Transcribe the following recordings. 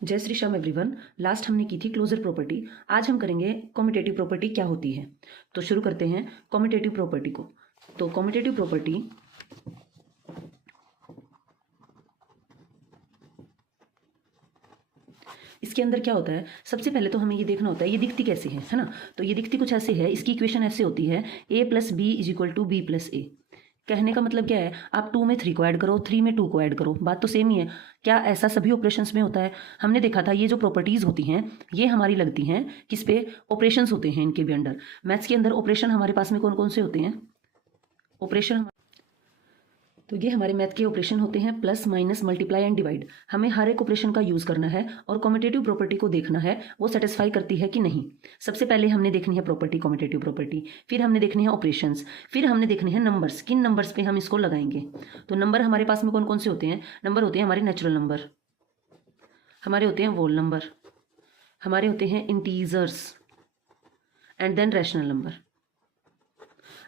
जय Shri Shyam everyone. Last हमने की थी क्लोजर प्रॉपर्टी। आज हम करेंगे कॉम्यूटेटिव प्रॉपर्टी क्या होती है। तो शुरू करते हैं कॉम्यूटेटिव प्रॉपर्टी को। तो कॉम्यूटेटिव प्रॉपर्टी इसके अंदर क्या होता है, सबसे पहले तो हमें ये देखना होता है ये दिखती कैसे है ना। तो ये दिखती कुछ ऐसे है, इसकी इक्वेशन ऐसे होती है a plus B is equal to B plus A. कहने का मतलब क्या है, आप 2 में 3 को ऐड करो, 3 में 2 को ऐड करो, बात तो सेम ही है। क्या ऐसा सभी ऑपरेशंस में होता है? हमने देखा था ये जो प्रॉपर्टीज होती हैं ये हमारी लगती हैं किस पे, ऑपरेशंस होते हैं इनके भी अंडर। मैथ्स के अंदर ऑपरेशन हमारे पास में कौन कौन से होते हैं, ऑपरेशन। तो ये हमारे मैथ के ऑपरेशन होते हैं, plus minus multiply and divide. हमें हर एक ऑपरेशन का यूज करना है और कॉम्यूटेटिव प्रॉपर्टी को देखना है वो सेटिस्फाई करती है कि नहीं। सबसे पहले हमने देखनी है प्रॉपर्टी, कॉम्यूटेटिव प्रॉपर्टी, फिर हमने देखनी है ऑपरेशंस, फिर हमने देखने हैं नंबर्स, किन नंबर्स पे हम इसको लगाएंगे। तो नंबर हमारे पास में कौन कौन से होते हैं? नंबर होते हैं हमारे नेचुरल नंबर, हमारे होते हैं वोल नंबर, हमारे होते हैं integers and then rational number.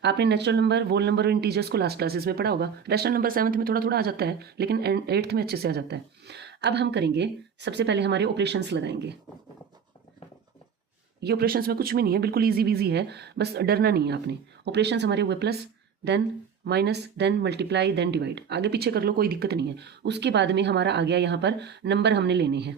आपने नेचुरल नंबर, वोल नंबर और इंटीजर्स को लास्ट क्लासेस में पढ़ा होगा। रैशनल नंबर 7th में थोड़ा थोड़ा आ जाता है, लेकिन 8th में अच्छे से आ जाता है। अब हम करेंगे, सबसे पहले हमारे ऑपरेशंस लगाएंगे। ये ऑपरेशंस में कुछ भी नहीं है, बिल्कुल इजी वीजी है, बस डरना नहीं है आपने। ऑपरेशंस हमारे हुए plus, then minus, then multiply, then divide. आगे पीछे कर लो, कोई दिक्कत नहीं है। उसके बाद में हमारा आ गया यहाँ पर नंबर हमने लेने हैं,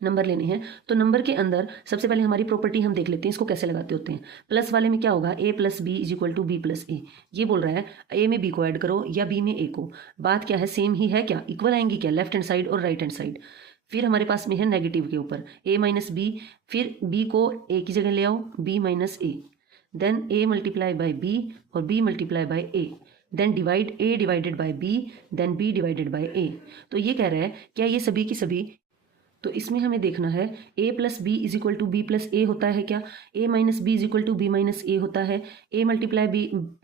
नंबर लेने हैं। तो नंबर के अंदर सबसे पहले हमारी प्रॉपर्टी हम देख लेते हैं, इसको कैसे लगाते होते हैं। प्लस वाले में क्या होगा, a plus B is equal to B plus A. ये बोल रहा है a में b को ऐड करो या b में a को। बात क्या है, सेम ही है क्या, इक्वल आएंगी क्या, लेफ्ट हैंड साइड और राइट हैंड साइड। फिर हमारे पास में है नेगेटिव के ऊपर a माइनस बी, फिर b को a की जगह ले आओ, b minus a, then a multiply by b और b multiply by a, then divide a divided by b, then b divided by a। तो ये कह रहा है क्या ये सभी की सभी, तो इसमें हमें देखना है a plus B is equal to B plus A होता है क्या, a minus B is equal to B minus A होता है, a multiply B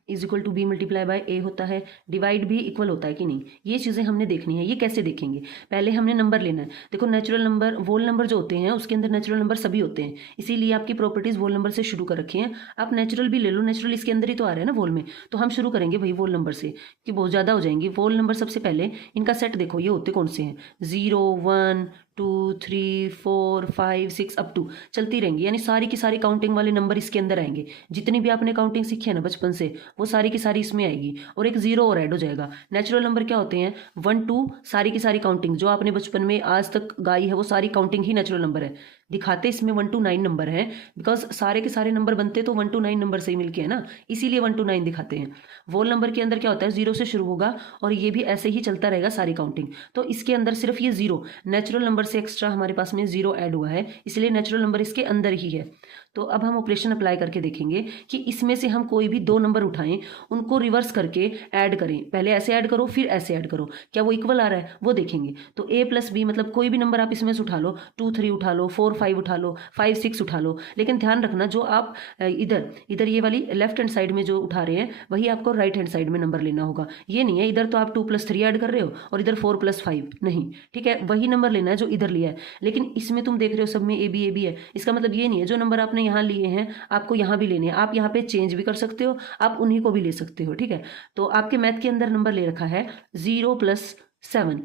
is equal to B multiply by A होता है, डिवाइड भी इक्वल होता है कि नहीं, ये चीज़ें हमने देखनी है। ये कैसे देखेंगे, पहले हमने नंबर लेना है। देखो नेचुरल नंबर, वोल नंबर जो होते हैं उसके अंदर नेचुरल नंबर सभी होते हैं, इसीलिए आपकी प्रॉपर्टीज वोल नंबर से शुरू कर रखी हैं। आप नेचुरल भी ले लो, नेचुरल इसके अंदर ही तो आ रहा है ना वोल में। तो हम शुरू करेंगे भाई वोल नंबर से, कि बहुत ज़्यादा हो जाएंगी। वोल नंबर सबसे पहले इनका सेट देखो, ये होते कौन से हैं, 0 1 2 3 4 5 6 अप टू चलती रहेंगी, यानी सारी की सारी काउंटिंग वाले नंबर इसके अंदर आएंगे। जितनी भी आपने काउंटिंग सीखी है ना बचपन से, वो सारी की सारी इसमें आएगी, और एक 0 और ऐड हो जाएगा। नेचुरल नंबर क्या होते हैं, 1 2, सारी की सारी काउंटिंग जो आपने बचपन में आज तक गाई है वो सारी काउंटिंग ही नेचुरल नंबर है। दिखाते इसमें 1 to 9 नंबर है, बिकॉज सारे के सारे नंबर बनते तो 1 to 9 नंबर से ही मिलके है ना, इसीलिए 1 to 9 दिखाते हैं। वोल नंबर के अंदर क्या होता है, 0 से शुरू होगा और ये भी ऐसे ही चलता रहेगा सारी काउंटिंग। तो इसके अंदर सिर्फ ये 0, नेचुरल नंबर से एक्स्ट्रा हमारे पास में 0 ऐड हुआ है, इसलिए नेचुरल नंबर इसके अंदर ही है। तो अब हम ऑपरेशन अप्लाई करके देखेंगे कि इसमें से हम कोई भी 2 नंबर उठाएं, उनको रिवर्स करके ऐड करें। पहले ऐसे ऐड करो फिर ऐसे ऐड करो, क्या वो इक्वल आ रहा है वो देखेंगे। तो a प्लस बी मतलब कोई भी नंबर आप इसमें से उठा लो, 2 3 उठा लो, 4 5 उठा लो, 5 6 उठा लो, लेकिन ध्यान रखना जो आप इधर इधर ये वाली लेफ्ट हैंड साइड में जो उठा रहे हैं वही आपको राइट हैंड साइड में नंबर लेना होगा। ये नहीं है इधर तो आप 2 + 3 ऐड कर रहे हो और इधर 4 + 5 नहीं, ठीक है, वही नंबर लेना है जो इधर लिया है। लेकिन इसमें तुम देख रहे हो सब में ए बी है, इसका मतलब ये नहीं है जो नंबर आपने यहाँ लिए हैं आपको यहाँ भी लेने हैं। आप यहाँ पे चेंज भी कर सकते हो, आप उन्हीं को भी ले सकते हो, ठीक है। तो आपके मैथ के अंदर नंबर ले रखा है 0 + 7।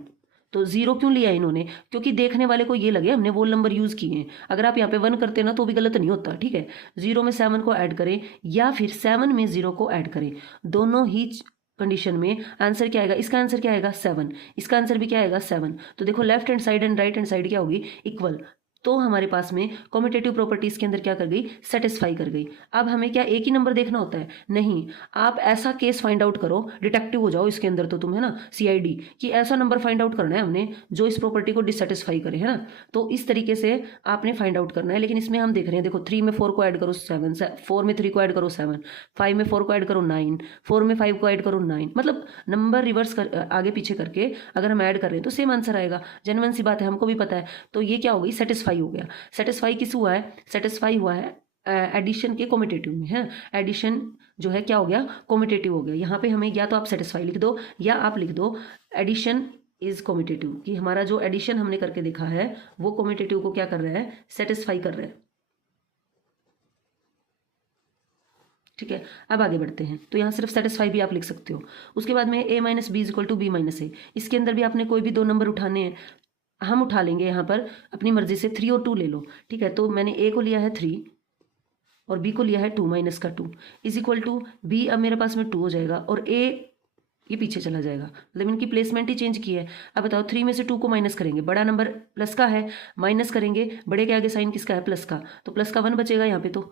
तो 0 क्यों लिया इन्होंने, क्योंकि देखने वाले को ये लगे हमने वोल नंबर यूज किए हैं। अगर आप यहाँ पे 1 करते ना तो भी गलत नहीं होता, ठीक है। 0 में 7 को ऐड करें या फिर 7 में 0 को ऐड करें, दोनों ही कंडीशन में आंसर क्या आएगा, इसका आंसर क्या आएगा 7, इसका आंसर भी क्या आएगा 7। तो देखो left hand side and right hand side क्या होगी, इक्वल। तो हमारे पास में कॉम्यूटेटिव प्रॉपर्टीज के अंदर क्या कर गई, सेटिस्फाई कर गई। अब हमें क्या एक ही नंबर देखना होता है, नहीं, आप ऐसा केस फाइंड आउट करो, डिटेक्टिव हो जाओ इसके अंदर तो तुम, है ना, CID, कि ऐसा नंबर फाइंड आउट करना है हमने जो इस प्रॉपर्टी को डिससेटिस्फाई करे, है ना। तो इस तरीके से आपने फाइंड आउट करना है। लेकिन इसमें हम देख रहे हैं, देखो 3 में 4 को ऐड करो 7, 4 में 3 को ऐड करो 7, 5 में 4 को ऐड करो 9, 4 में 5 को ऐड करो 9, मतलब नंबर रिवर्स कर आगे पीछे करके अगर हम ऐड कर रहे हैं तो सेम आंसर आएगा। जेन्युइन सी बात है, हमको भी पता है। तो ये क्या हो गई, सेटिस्फाई हो गया। सेटिस्फाई किस हुआ है, सेटिस्फाई हुआ है एडिशन के कॉम्यूटेटिव में, है। एडिशन जो है क्या हो गया, कॉम्यूटेटिव हो गया। यहाँ पे हमें या तो आप सेटिस्फाई लिख दो या आप लिख दो एडिशन इज कॉम्यूटेटिव, कि हमारा जो एडिशन हमने करके देखा है वो कॉम्यूटेटिव को क्या कर रहा है, सेटिस्फाई कर रहा है, ठीक है। अब आगे बढ़ते हैं, तो यहाँ सिर्फ सेटिस्फाई भी आप लिख सकते हो। उसके बाद में a minus B is equal to B minus A, इसके अंदर भी आपने कोई भी 2 नंबर उठाने हैं, हम उठा लेंगे यहाँ पर अपनी मर्जी से 3 और 2 ले लो, ठीक है। तो मैंने ए को लिया है 3 और बी को लिया है 2 माइनस का 2 इज इक्वल टू बी, अब मेरे पास में 2 हो जाएगा और ए ये पीछे चला जाएगा, मतलब इनकी प्लेसमेंट ही चेंज की है। अब बताओ 3 में से 2 को माइनस करेंगे, बड़ा नंबर प्लस का है, माइनस करेंगे, बड़े के आगे साइन किसका है, प्लस का, तो प्लस का 1 बचेगा यहाँ पे। तो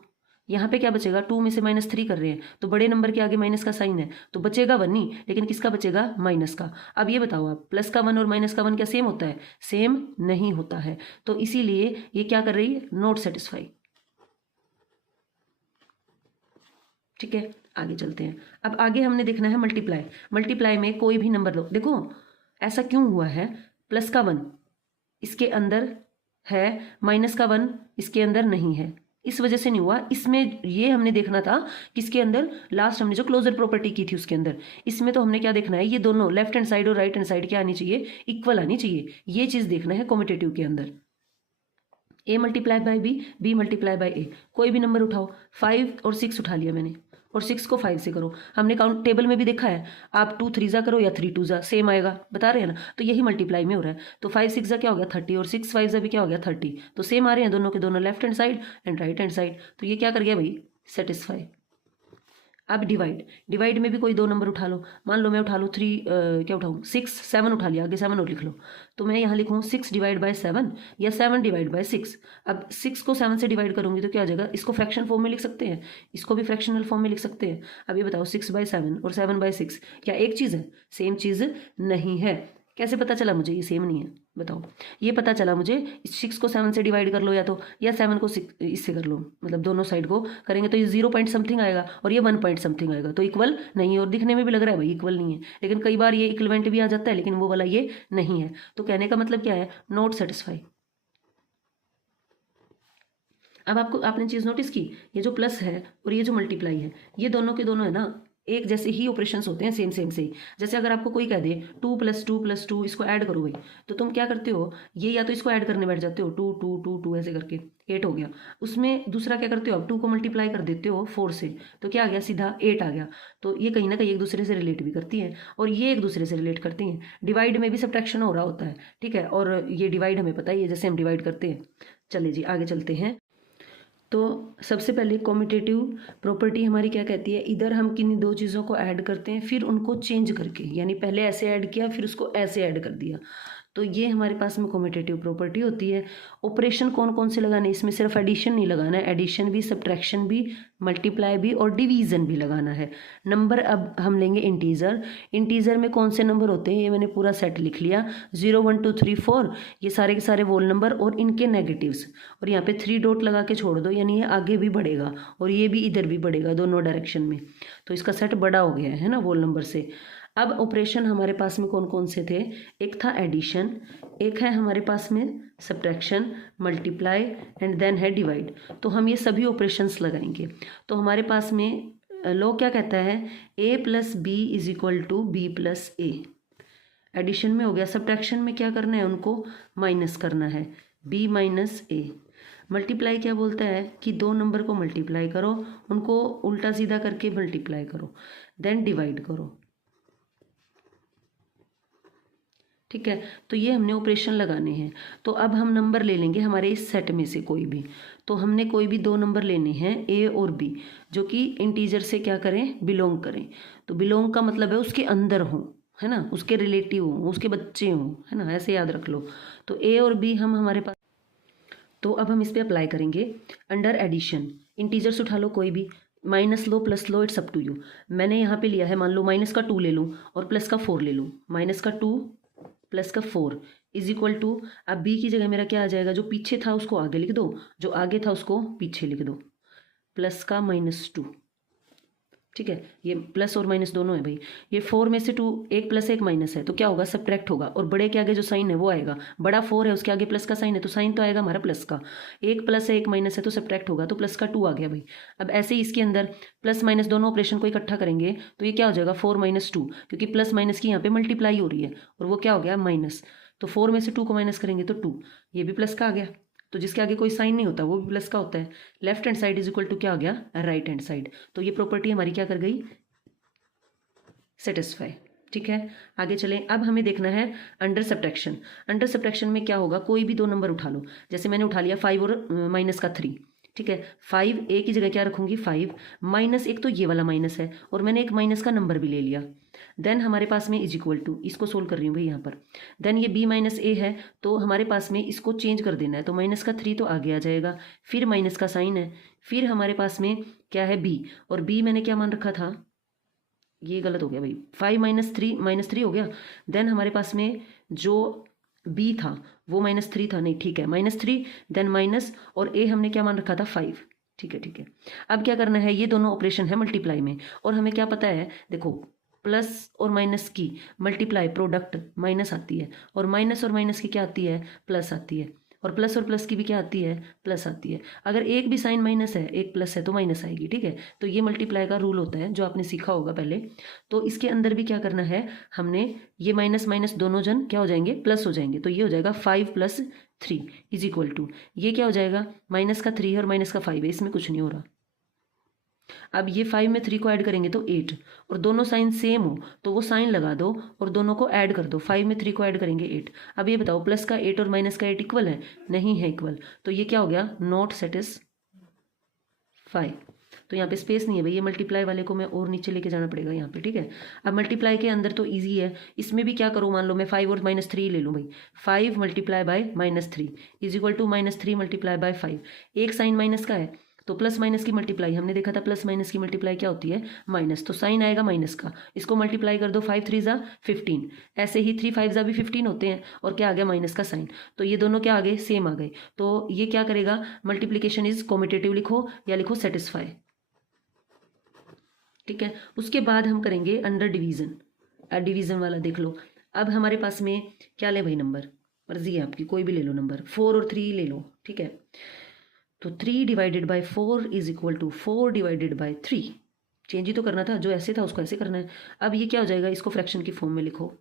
यहाँ पे क्या बचेगा, 2 में से -3 कर रहे हैं तो बड़े नंबर के आगे माइनस का साइन है तो बचेगा 1 ही, लेकिन किसका बचेगा, माइनस का। अब ये बताओ आप, प्लस का 1 और माइनस का 1 क्या सेम होता है, सेम नहीं होता है, तो इसीलिए ये क्या कर रही है, नॉट सेटिस्फाई। ठीक है, आगे चलते हैं। अब आगे हमने देखना है मल्टीप्लाई। मल्टीप्लाई में कोई भी नंबर लो, देखो ऐसा क्यों हुआ है, प्लस का 1 इसके अंदर है, माइनस का 1 इसके अंदर नहीं है, इस वजह से नहीं हुआ। इसमें ये हमने देखना था किसके अंदर, लास्ट हमने जो क्लोजर प्रॉपर्टी की थी उसके अंदर। इसमें तो हमने क्या देखना है, ये दोनों लेफ्ट हैंड साइड और राइट हैंड साइड क्या आनी चाहिए, इक्वल आनी चाहिए, ये चीज़ देखना है कॉम्पिटेटिव के अंदर। A multiply by B, B multiply by A, कोई भी नंबर उठाओ, 5 और 6 उठा लिया मैंने, और 6 को 5 से करो। हमने काउंट टेबल में भी देखा है, आप 2 3 करो या 3 2 सेम आएगा, बता रहे हैं ना, तो यही मल्टीप्लाई में हो रहा है। तो 5 6 क्या हो गया 30 और 6 5 भी क्या हो गया 30, तो सेम आ रहे हैं दोनों के दोनों, left hand side and right hand side, तो ये क्या कर गया भाई, सेटिस्फाई। अब डिवाइड, डिवाइड में भी कोई 2 नंबर उठा लो, मान लो मैं उठा लूँ 3 क्या उठाऊँ 6 7 उठा लिया, आगे 7 और लिख लो, तो मैं यहाँ लिखूँ 6 डिवाइड बाय 7 या 7 डिवाइड बाय 6। अब 6 को 7 से डिवाइड करूँगी तो क्या आ जाएगा, इसको फ्रैक्शन फॉर्म में लिख सकते हैं, इसको भी फ्रैक्शनल फॉर्म में लिख सकते हैं। अब ये बताओ 6/7 और 7/6 क्या एक चीज़ है, सेम चीज़ नहीं है। कैसे पता चला मुझे ये सेम नहीं है, बताओ। ये पता चला मुझे, 6 को 7 से डिवाइड कर लो या तो, या 7 को 6 इससे कर लो, मतलब दोनों साइड को करेंगे तो ये 0 पॉइंट समथिंग आएगा और ये 1 पॉइंट समथिंग आएगा, तो इक्वल नहीं है। और दिखने में भी लग रहा है भाई इक्वल नहीं है, लेकिन कई बार ये इक्वलेंट भी आ जाता है, लेकिन वो वाला ये नहीं है। तो कहने का मतलब क्या है, नॉट सेटिस्फाई। अब आपको आपने चीज़ नोटिस की, ये जो प्लस है और ये जो मल्टीप्लाई है, ये दोनों के दोनों है ना एक जैसे ही ऑपरेशंस होते हैं, सेम सेम से ही। जैसे अगर आपको कोई कह दे 2 + 2 + 2 इसको ऐड करो भाई, तो तुम क्या करते हो, ये या तो इसको ऐड करने बैठ जाते हो 2 2 2 2 ऐसे करके 8 हो गया। उसमें दूसरा क्या करते हो, आप 2 को मल्टीप्लाई कर देते हो 4 से, तो क्या आ गया, सीधा 8 आ गया। तो ये कहीं ना कहीं एक दूसरे से रिलेट भी करती हैं और ये एक दूसरे से रिलेट करती हैं। डिवाइड में भी सब्ट्रैक्शन हो रहा होता है, ठीक है, और ये डिवाइड हमें पता ही है जैसे हम डिवाइड करते हैं। चलिए जी आगे चलते हैं। तो सबसे पहले कॉम्यूटेटिव प्रॉपर्टी हमारी क्या कहती है, इधर हम किन्हीं 2 चीज़ों को ऐड करते हैं फिर उनको चेंज करके, यानी पहले ऐसे ऐड किया फिर उसको ऐसे ऐड कर दिया, तो ये हमारे पास में कॉम्यूटेटिव प्रॉपर्टी होती है। ऑपरेशन कौन कौन से लगाने, इसमें सिर्फ एडिशन नहीं लगाना है, एडिशन भी, सब्ट्रैक्शन भी, मल्टीप्लाई भी और डिवीज़न भी लगाना है। नंबर अब हम लेंगे इंटीजर। इंटीजर में कौन से नंबर होते हैं, ये मैंने पूरा सेट लिख लिया, 0 1 2 3 4, ये सारे के सारे वोल नंबर और इनके नेगेटिव्स, और यहाँ पे 3 डॉट लगा के छोड़ दो, यानी ये आगे भी बढ़ेगा और ये भी इधर भी बढ़ेगा, दोनों डायरेक्शन में, तो इसका सेट बड़ा हो गया है ना वोल नंबर से। अब ऑपरेशन हमारे पास में कौन कौन से थे, एक था एडिशन, एक है हमारे पास में सब्ट्रैक्शन, मल्टीप्लाई एंड देन है डिवाइड। तो हम ये सभी ऑपरेशंस लगाएंगे। तो हमारे पास में लॉ क्या कहता है, a + b = b + a। Addition में हो गया, सब्ट्रैक्शन में क्या करना है, उनको माइनस करना है, b - a। मल्टीप्लाई क्या बोलता है कि 2 नंबर को मल्टीप्लाई करो, उनको उल्टा सीधा करके मल्टीप्लाई करो, देन डिवाइड करो, ठीक है। तो ये हमने ऑपरेशन लगाने हैं। तो अब हम नंबर ले लेंगे हमारे इस सेट में से कोई भी, तो हमने कोई भी 2 नंबर लेने हैं ए और बी, जो कि इंटीजर से क्या करें, बिलोंग करें। तो बिलोंग का मतलब है उसके अंदर हो, है ना, उसके रिलेटिव हो, उसके बच्चे हों, है ना, ऐसे याद रख लो। तो ए और बी हम हमारे पास, तो अब हम इस पर अप्लाई करेंगे अंडर एडिशन। इंटीजर्स उठा लो कोई भी, माइनस लो प्लस लो, इट्स अप टू यू। मैंने यहाँ पे लिया है, मान लो माइनस का 2 ले लूँ और प्लस का 4 ले लूँ, माइनस का 2 प्लस का 4 = अब बी की जगह मेरा क्या आ जाएगा, जो पीछे था उसको आगे लिख दो, जो आगे था उसको पीछे लिख दो, प्लस का -2, ठीक है। ये प्लस और माइनस दोनों है भाई, ये 4 में से 2, एक प्लस एक माइनस है, तो क्या होगा, सब्ट्रैक्ट होगा, और बड़े के आगे जो साइन है वो आएगा, बड़ा 4 है उसके आगे प्लस का साइन है, तो साइन तो आएगा हमारा प्लस का, एक प्लस है एक माइनस है तो सब्ट्रैक्ट होगा, तो प्लस का 2 आ गया भाई। अब ऐसे ही इसके अंदर प्लस माइनस दोनों ऑपरेशन को इकट्ठा करेंगे तो ये क्या हो जाएगा, 4 - 2, क्योंकि प्लस माइनस की यहाँ पे मल्टीप्लाई हो रही है और वो क्या हो गया, माइनस। तो 4 में से 2 को माइनस करेंगे तो 2, ये भी प्लस का आ गया, तो जिसके आगे कोई साइन नहीं होता वो भी प्लस का होता है। लेफ्ट हैंड साइड = क्या हो गया, राइट हैंड साइड। तो ये प्रॉपर्टी हमारी क्या कर गई, सेटिस्फाई, ठीक है। ठीक है, आगे चलें। अब हमें देखना है अंडर सब्ट्रैक्शन। अंडर सब्ट्रैक्शन में क्या होगा, कोई भी दो नंबर उठा लो। जैसे मैंने उठा लिया 5 और माइनस का 3, ठीक है। 5 ए की जगह क्या रखूंगी 5, माइनस एक तो ये वाला माइनस है और मैंने एक माइनस का नंबर भी ले लिया। देन हमारे पास में इज इक्वल टू, इसको सोल्व कर रही हूँ भाई यहाँ पर। देन ये b माइनस ए है तो हमारे पास में इसको चेंज कर देना है, तो माइनस का 3 तो आगे आ जाएगा, फिर माइनस का साइन है, फिर हमारे पास में क्या है b, और b मैंने क्या मान रखा था, ये गलत हो गया भाई, 5 माइनस थ्री हो गया। देन हमारे पास में जो b था वो -3 था, नहीं ठीक है -3, देन माइनस, और a हमने क्या मान रखा था 5, ठीक है ठीक है। अब क्या करना है, ये दोनों ऑपरेशन है मल्टीप्लाई में, और हमें क्या पता है, देखो प्लस और माइनस की मल्टीप्लाई प्रोडक्ट माइनस आती है, और माइनस की क्या आती है, प्लस आती है, और प्लस की भी क्या आती है, प्लस आती है। अगर एक भी साइन माइनस है एक प्लस है तो माइनस आएगी, ठीक है। तो ये मल्टीप्लाई का रूल होता है जो आपने सीखा होगा पहले। तो इसके अंदर भी क्या करना है, हमने ये माइनस माइनस दोनों जन क्या हो जाएंगे, प्लस हो जाएंगे। तो ये हो जाएगा 5 + 3 इज इक्वल टू, ये क्या हो जाएगा, माइनस का 3 है और माइनस का 5 है, इसमें कुछ नहीं हो रहा। अब ये 5 में 3 को ऐड करेंगे तो 8, और दोनों साइन सेम हो तो वो साइन लगा दो और दोनों को ऐड कर दो। 5 में 3 को ऐड करेंगे 8। अब ये बताओ प्लस का 8 और माइनस का 8 इक्वल है, नहीं है इक्वल, तो ये क्या हो गया, नॉट सेटिस्फाई। तो यहाँ पे स्पेस नहीं है भाई, ये मल्टीप्लाई वाले को मैं और नीचे लेके जाना पड़ेगा यहाँ पे, ठीक है। अब मल्टीप्लाई के अंदर तो ईजी है, इसमें भी क्या करूँ, मान लो मैं 5 और -3 ले लूँ भाई, 5 multiply by -3 is equal to -3 multiply by 5। एक साइन माइनस का है तो प्लस माइनस की मल्टीप्लाई, हमने देखा था प्लस माइनस की मल्टीप्लाई क्या होती है, माइनस, तो साइन आएगा माइनस का, इसको मल्टीप्लाई कर दो, 5 3 ज़ा 15, ऐसे ही 3 5 ज़ा भी 15 होते हैं, और क्या आ गया, माइनस का साइन। तो ये दोनों क्या आ गए, सेम आ गए। तो ये क्या करेगा, मल्टीप्लीकेशन इज कॉम्यूटेटिव लिखो या लिखो सेटिस्फाई, ठीक है। उसके बाद हम करेंगे अंडर डिवीजन, डिवीजन वाला देख लो। अब हमारे पास में क्या ले भाई, नंबर मर्जी है आपकी, कोई भी ले लो नंबर, 4 और 3 ले लो, ठीक है। तो 3 divided by 4 is equal to 4 divided by 3, change ही तो करना था, जो ऐसे था उसको ऐसे करना है। अब ये क्या हो जाएगा, इसको फ्रैक्शन की फॉर्म में लिखो,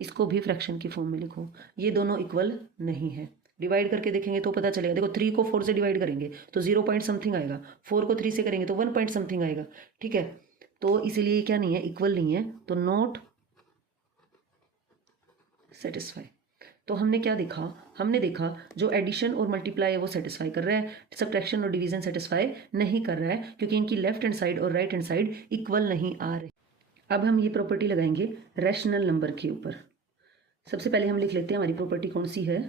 इसको भी फ्रैक्शन की फॉर्म में लिखो, ये दोनों इक्वल नहीं है। डिवाइड करके देखेंगे तो पता चलेगा, देखो 3 को 4 से डिवाइड करेंगे तो 0 पॉइंट समथिंग आएगा, 4 को 3 से करेंगे तो 1 पॉइंट समथिंग आएगा, ठीक है। तो इसीलिए क्या नहीं है, इक्वल नहीं है, तो नॉट सेटिस्फाई। तो हमने क्या देखा, हमने देखा जो एडिशन और मल्टीप्लाई है वो सेटिस्फाई कर रहा है, सब्ट्रैक्शन और डिवीजन सेटिस्फाई नहीं कर रहा है, क्योंकि इनकी लेफ्ट हैंड साइड और राइट हैंड साइड इक्वल नहीं आ रहे। अब हम ये प्रॉपर्टी लगाएंगे रैशनल नंबर के ऊपर। सबसे पहले हम लिख लेते हैं हमारी प्रॉपर्टी कौन सी है,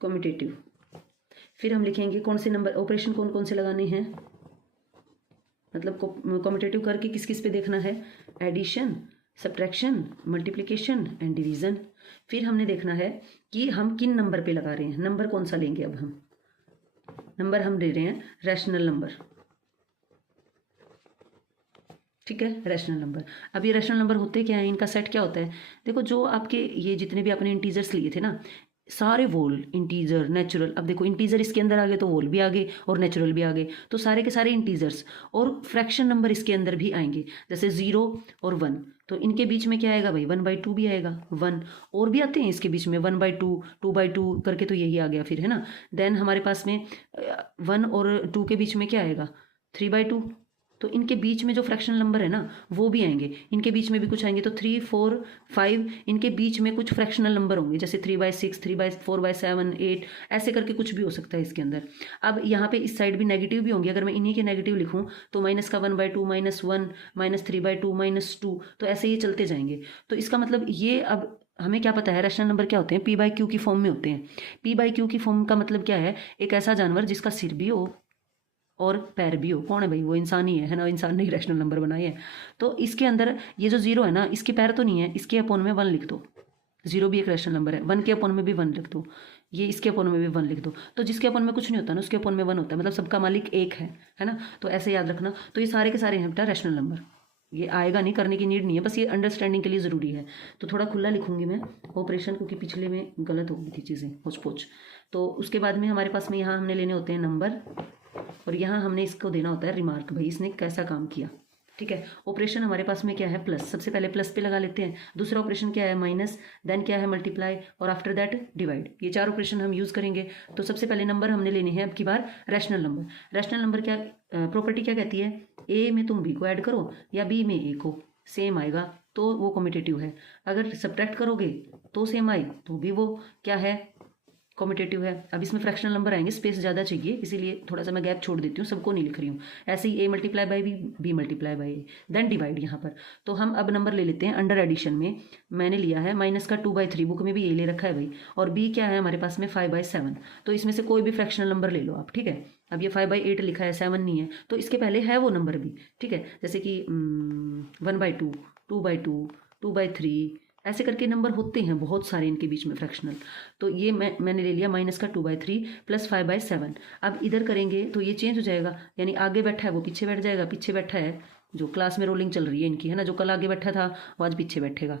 कम्यूटेटिव। फिर हम लिखेंगे कौन से नंबर, ऑपरेशन कौन कौन से लगाने हैं, मतलब कम्यूटेटिव करके किस किस पे देखना है, addition, subtraction, multiplication and division. फिर हमने देखना है कि हम किन नंबर पे लगा रहे हैं, नंबर कौन सा लेंगे। अब हम नंबर हम ले रहे हैं रैशनल नंबर, ठीक है, रैशनल नंबर। अब ये रैशनल नंबर होते क्या है, इनका सेट क्या होता है, देखो जो आपके ये जितने भी आपने इंटीजर्स लिए थे ना, सारे वोल इंटीजर नेचुरल, अब देखो इंटीजर इसके अंदर आ गए तो वोल भी आ गए और नेचुरल भी आ गए, तो सारे के सारे इंटीजर्स, और फ्रैक्शन नंबर इसके अंदर भी आएंगे, जैसे 0 और 1, तो इनके बीच में क्या आएगा भाई, 1/2 भी आएगा, 1 और भी आते हैं इसके बीच में, 1/2 2/2 करके, तो यही आ गया फिर, है ना। देन हमारे पास में 1 और 2 के बीच में क्या आएगा, 3/2, तो इनके बीच में जो फ्रैक्शनल नंबर है ना वो भी आएंगे, इनके बीच में भी कुछ आएंगे, तो 3 4 5 इनके बीच में कुछ फ्रैक्शनल नंबर होंगे, जैसे 3/6 3/4/7 8, ऐसे करके कुछ भी हो सकता है इसके अंदर। अब यहाँ पे इस साइड भी नेगेटिव भी होंगे, अगर मैं इन्हीं के नेगेटिव लिखूँ तो माइनस का 1/2 -1 -3/2 -2, तो ऐसे ही चलते जाएंगे। तो इसका मतलब ये, अब हमें क्या पता है रैशनल नंबर क्या होते हैं, p/q की फॉर्म में होते हैं। p/q की फॉर्म का मतलब क्या है, एक ऐसा जानवर जिसका सिर भी हो और पैर भी हो, कौन है भाई, वो इंसान ही है ना, इंसान ने ही रैशनल नंबर बनाए हैं। तो इसके अंदर ये जो 0 है ना, इसके पैर तो नहीं है, इसके अपोन में 1 लिख दो, 0 भी एक रैशनल नंबर है, 1 के अपोन में भी 1 लिख दो, ये इसके अपोन में भी 1 लिख दो, तो जिसके अपोन में कुछ नहीं होता ना उसके अपोन में 1 होता है, मतलब सबका मालिक एक है ना। तो ऐसे याद रखना। तो ये सारे के सारे हैं बेटा रैशनल नंबर, ये आएगा नहीं, करने की नीड नहीं है, बस ये अंडरस्टैंडिंग के लिए ज़रूरी है। तो थोड़ा खुला लिखूंगी मैं ऑपरेशन, क्योंकि पिछले में गलत हो गई थी चीज़ें होच पोच। तो उसके बाद में हमारे पास में यहाँ हमने लेने होते हैं नंबर, और यहाँ हमने इसको देना होता है रिमार्क, भाई इसने कैसा काम किया, ठीक है। ऑपरेशन हमारे पास में क्या है, प्लस, सबसे पहले प्लस पे लगा लेते हैं। दूसरा ऑपरेशन क्या है, माइनस, देन क्या है मल्टीप्लाई, और आफ्टर दैट डिवाइड। ये 4 ऑपरेशन हम यूज़ करेंगे। तो सबसे पहले नंबर हमने लेने हैं अब की बार रैशनल नंबर। रैशनल नंबर क्या प्रॉपर्टी क्या कहती है, ए में तुम बी को ऐड करो या बी में ए को, सेम आएगा, तो वो कम्यूटेटिव है, अगर सब्ट्रैक्ट करोगे तो सेम आई तो भी वो क्या है, कॉम्पिटेटिव है। अब इसमें फ्रैक्शनल नंबर आएंगे, स्पेस ज़्यादा चाहिए इसीलिए थोड़ा सा मैं गैप छोड़ देती हूँ, सबको नहीं लिख रही हूँ। ऐसे ही a multiply by b multiply by a, then divide यहाँ पर। तो हम अब नंबर ले लेते हैं अंडर एडिशन में। मैंने लिया है -2/3, बुक में भी ये ले रखा है भाई, और b क्या है हमारे पास में 5/7। तो इसमें से कोई भी फ्रैक्शनल नंबर ले लो आप, ठीक है। अब ये 5/8 लिखा है, 7 नहीं है, तो इसके पहले है वो नंबर भी, ठीक है। जैसे कि 1/2, 2/2, 2/3, ऐसे करके नंबर होते हैं बहुत सारे इनके बीच में फ्रैक्शनल। तो ये मैंने ले लिया -2/3 + 5/7। अब इधर करेंगे तो ये चेंज हो जाएगा, यानी आगे बैठा है वो पीछे बैठ जाएगा, पीछे बैठा है जो क्लास में रोलिंग चल रही है इनकी, है ना, जो कल आगे बैठा था वो आज पीछे बैठेगा।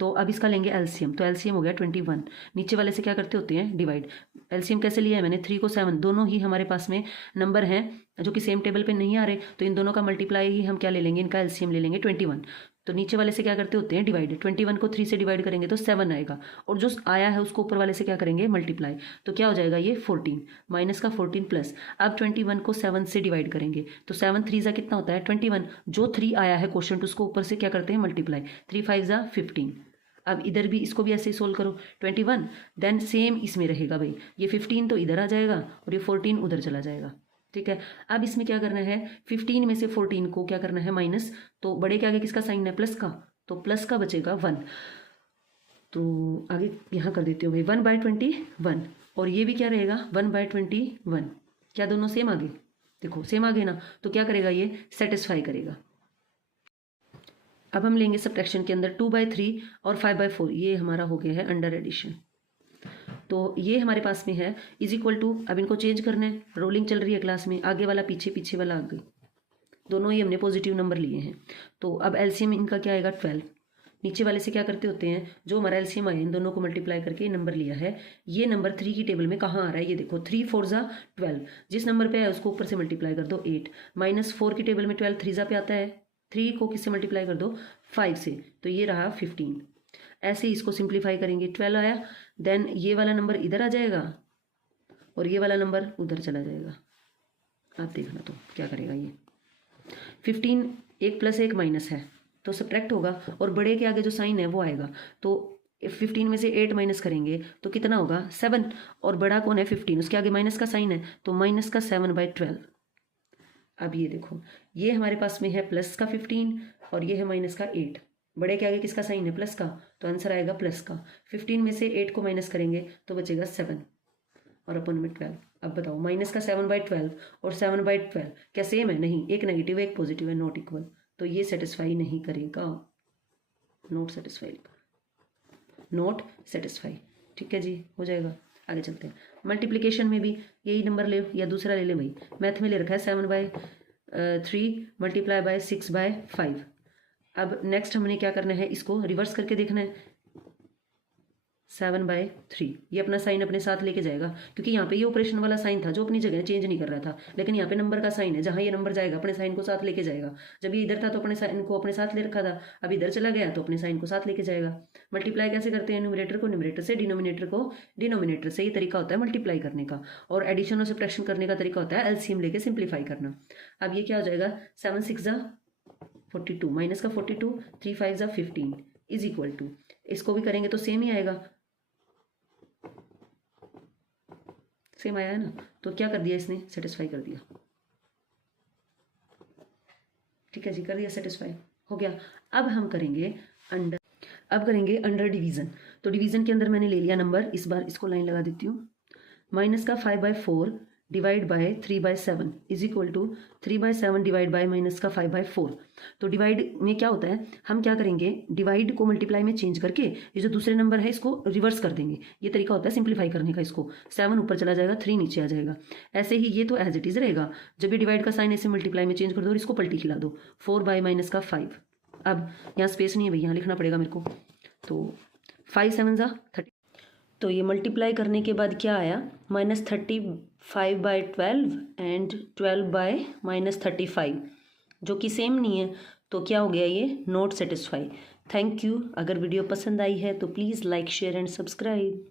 तो अब इसका लेंगे एलसीएम, तो एलसीएम हो गया 21। नीचे वाले से क्या करते होते हैं, डिवाइड। एलसीएम कैसे लिया है मैंने, 3 को 7, दोनों ही हमारे पास में नंबर हैं जो कि सेम टेबल पे नहीं आ रहे, तो इन दोनों का मल्टीप्लाई ही हम क्या ले लेंगे, इनका एलसीएम ले लेंगे 21। तो नीचे वाले से क्या करते होते हैं, डिवाइड। 21 को 3 से डिवाइड करेंगे तो 7 आएगा, और जो आया है उसको ऊपर वाले से क्या करेंगे, मल्टीप्लाई। तो क्या हो जाएगा ये 14, माइनस का 14 प्लस। अब 21 को 7 से डिवाइड करेंगे तो 7 3 जा कितना होता है 21, जो 3 आया है क्वेश्चन उसको ऊपर से क्या करते हैं, मल्टीप्लाई। 3 5 जा 15। अब इधर भी इसको भी ऐसे ही सोल्व करो, 21 देन सेम इसमें रहेगा भाई, ये 15 तो इधर आ जाएगा और ये 14 उधर चला जाएगा, ठीक है। अब इसमें क्या करना है, 15 में से 14 को क्या करना है, माइनस। तो बड़े के आगे किसका साइन है, प्लस का, तो प्लस का बचेगा 1। तो आगे यहाँ कर देते हो भाई 1/21, और ये भी क्या रहेगा 1/21। क्या दोनों सेम आगे, देखो सेम आगे ना, तो क्या करेगा ये, सेटिस्फाई करेगा। अब हम लेंगे सब्ट्रैक्शन के अंदर 2/3 और 5/4, ये हमारा हो गया है अंडर एडिशन। तो ये हमारे पास में है इज इक्वल टू, अब इनको चेंज करना है, रोलिंग चल रही है क्लास में, आगे वाला पीछे, पीछे वाला आगे, दोनों ही हमने पॉजिटिव नंबर लिए हैं। तो अब एलसीएम इनका क्या आएगा 12। नीचे वाले से क्या करते होते हैं, जो हमारा एलसीएम आया इन दोनों को मल्टीप्लाई करके नंबर लिया है, ये नंबर 3 की टेबल में कहाँ आ रहा है, ये देखो 3 4 जा 12, जिस नंबर पे है उसको ऊपर से मल्टीप्लाई कर दो 8, -4 की टेबल में 12 3 जा पे आता है, 3 को किससे मल्टीप्लाई कर दो 5 से, तो ये रहा 15। ऐसे ही इसको सिंप्लीफाई करेंगे, 12 आया, देन ये वाला नंबर इधर आ जाएगा और ये वाला नंबर उधर चला जाएगा। आप देखना तो क्या करेगा ये, 15 1 + 1 माइनस है तो सब्ट्रैक्ट होगा, और बड़े के आगे जो साइन है वो आएगा। तो 15 में से 8 माइनस करेंगे तो कितना होगा 7, और बड़ा कौन है 15, उसके आगे माइनस का साइन है तो माइनस का 7/12। अब ये देखो ये हमारे पास में है प्लस का 15 और ये है माइनस का 8, बड़े के आगे किसका साइन है प्लस का, तो आंसर आएगा प्लस का। 15 में से 8 को माइनस करेंगे तो बचेगा 7 और अपन में 12। अब बताओ माइनस का 7/12 और 7/12 क्या सेम है, नहीं, एक नेगेटिव एक पॉजिटिव है, नॉट इक्वल, तो ये सेटिस्फाई नहीं करेगा, नॉट सेटिस्फाई, नॉट सेटिस्फाई। ठीक है जी, हो जाएगा। आगे चलते हैं, मल्टीप्लिकेशन में भी यही नंबर ले या दूसरा ले ले भाई, मैथ में ले रखा है 7/3 मल्टीप्लाई बाय 6/5। अब नेक्स्ट हमने क्या करना है, इसको रिवर्स करके देखना है, 7/3, ये अपना साइन अपने साथ लेके जाएगा, क्योंकि यहाँ पे ये ऑपरेशन वाला साइन था जो अपनी जगह चेंज नहीं कर रहा था, लेकिन यहाँ पे नंबर का साइन है, जहाँ ये नंबर जाएगा अपने साइन को साथ लेके जाएगा। जब ये इधर था तो अपने साइन को अपने साथ ले रखा था, अब इधर चला गया तो अपने साइन को साथ लेके जाएगा। मल्टीप्लाई कैसे करते हैं, न्यूमरेटर को न्यूमरेटर से, डिनोमिनेटर को डिनोमिनेटर से, ये तरीका होता है मल्टीप्लाई करने का। और एडिशन और सब्ट्रैक्शन करने का तरीका होता है एलसीएम लेके सिंप्लीफाई करना। अब ये क्या हो जाएगा, 7 6 जा 42 माइनस का 42, 3 5 जा 15 इज इक्वल टू, इसको भी करेंगे तो सेम ही आएगा, सेम आया है ना, तो क्या कर दिया इसने, सेटिस्फाई कर दिया। ठीक है जी, कर दिया सेटिस्फाई, हो गया। अब हम करेंगे अंडर डिवीजन। तो डिवीजन के अंदर मैंने ले लिया नंबर, इस बार इसको लाइन लगा देती हूँ, माइनस का 5/4 divide by 3/7 is equal to 3/7 divide by minus का 5/4। तो डिवाइड में क्या होता है, हम क्या करेंगे, डिवाइड को मल्टीप्लाई में चेंज करके ये जो दूसरे नंबर है इसको रिवर्स कर देंगे, ये तरीका होता है सिंप्लीफाई करने का। इसको 7 ऊपर चला जाएगा, 3 नीचे आ जाएगा। ऐसे ही ये तो एज इट इज रहेगा, जब ये डिवाइड का साइन ऐसे मल्टीप्लाई में चेंज कर दो और इसको पलटी खिला दो, 4 माइनस का 5। अब यहाँ स्पेस नहीं है भाई, यहाँ लिखना पड़ेगा मेरे को, तो 5 7 जा 30। तो ये मल्टीप्लाई करने के बाद क्या आया, -35/12 एंड 12 -35, जो कि सेम नहीं है, तो क्या हो गया ये, नॉट सेटिस्फाई। Thank you. अगर वीडियो पसंद आई है तो please like share and subscribe.